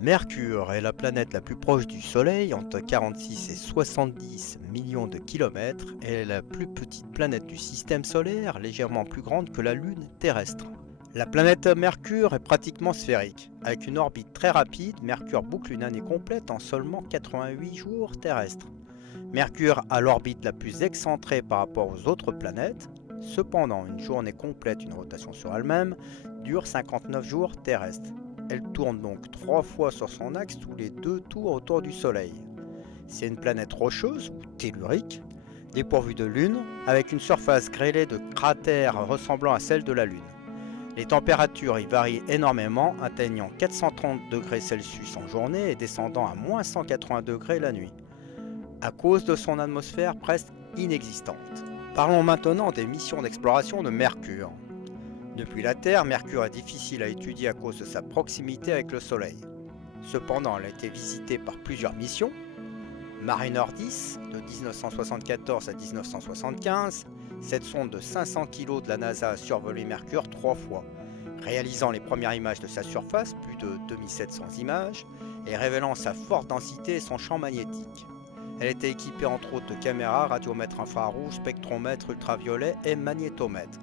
Mercure est la planète la plus proche du Soleil, entre 46 et 70 millions de kilomètres. Elle est la plus petite planète du système solaire, légèrement plus grande que la Lune terrestre. La planète Mercure est pratiquement sphérique. Avec une orbite très rapide, Mercure boucle une année complète en seulement 88 jours terrestres. Mercure a l'orbite la plus excentrée par rapport aux autres planètes. Cependant, une journée complète, une rotation sur elle-même, dure 59 jours terrestres. Elle tourne donc 3 fois sur son axe tous les 2 tours autour du Soleil. C'est une planète rocheuse ou tellurique, dépourvue de lune, avec une surface grêlée de cratères ressemblant à celle de la Lune. Les températures y varient énormément, atteignant 430 degrés Celsius en journée et descendant à moins 180 degrés la nuit, à cause de son atmosphère presque inexistante. Parlons maintenant des missions d'exploration de Mercure. Depuis la Terre, Mercure est difficile à étudier à cause de sa proximité avec le Soleil. Cependant, elle a été visitée par plusieurs missions. Mariner 10, de 1974 à 1975, cette sonde de 500 kg de la NASA a survolé Mercure 3 fois, réalisant les premières images de sa surface, plus de 2700 images, et révélant sa forte densité et son champ magnétique. Elle était équipée entre autres de caméras, radiomètres infrarouges, spectromètres ultraviolets et magnétomètres.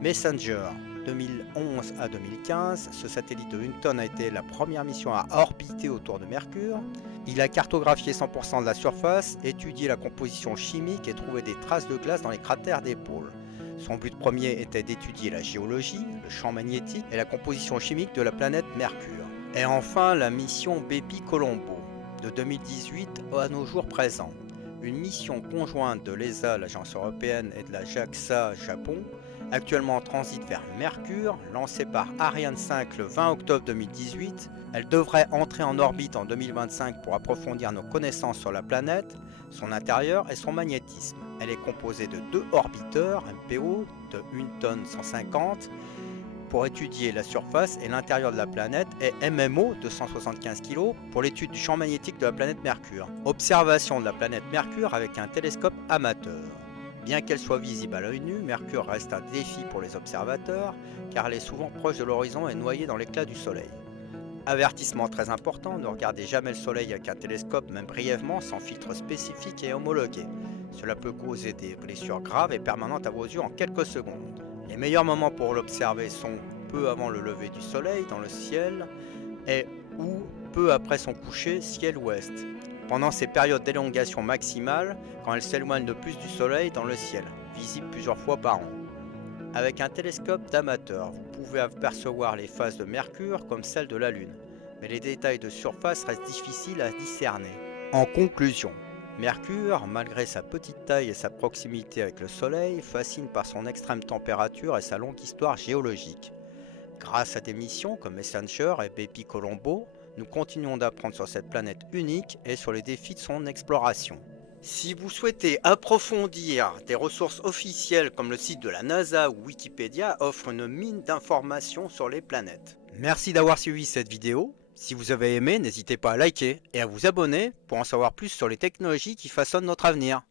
Messenger, 2011 à 2015, ce satellite de Hunton a été la première mission à orbiter autour de Mercure. Il a cartographié 100% de la surface, étudié la composition chimique et trouvé des traces de glace dans les cratères des pôles. Son but premier était d'étudier la géologie, le champ magnétique et la composition chimique de la planète Mercure. Et enfin la mission Bepi-Colombo, de 2018 à nos jours présents. Une mission conjointe de l'ESA, l'agence européenne, et de la JAXA, Japon, actuellement en transit vers Mercure, lancée par Ariane 5 le 20 octobre 2018. Elle devrait entrer en orbite en 2025 pour approfondir nos connaissances sur la planète, son intérieur et son magnétisme. Elle est composée de 2 orbiteurs MPO de Hunton 150 pour étudier la surface et l'intérieur de la planète et MMO de 175 kg pour l'étude du champ magnétique de la planète Mercure. Observation de la planète Mercure avec un télescope amateur. Bien qu'elle soit visible à l'œil nu, Mercure reste un défi pour les observateurs car elle est souvent proche de l'horizon et noyée dans l'éclat du Soleil. Avertissement très important, ne regardez jamais le Soleil avec un télescope, même brièvement, sans filtre spécifique et homologué. Cela peut causer des blessures graves et permanentes à vos yeux en quelques secondes. Les meilleurs moments pour l'observer sont peu avant le lever du Soleil dans le ciel et ou peu après son coucher, ciel ouest. Pendant ces périodes d'élongation maximale, quand elle s'éloigne de plus du Soleil dans le ciel, visible plusieurs fois par an. Avec un télescope d'amateur, vous pouvez apercevoir les phases de Mercure comme celles de la Lune, mais les détails de surface restent difficiles à discerner. En conclusion, Mercure, malgré sa petite taille et sa proximité avec le Soleil, fascine par son extrême température et sa longue histoire géologique. Grâce à des missions comme Messenger et Bepi-Colombo, nous continuons d'apprendre sur cette planète unique et sur les défis de son exploration. Si vous souhaitez approfondir, des ressources officielles comme le site de la NASA ou Wikipédia offrent une mine d'informations sur les planètes. Merci d'avoir suivi cette vidéo. Si vous avez aimé, n'hésitez pas à liker et à vous abonner pour en savoir plus sur les technologies qui façonnent notre avenir.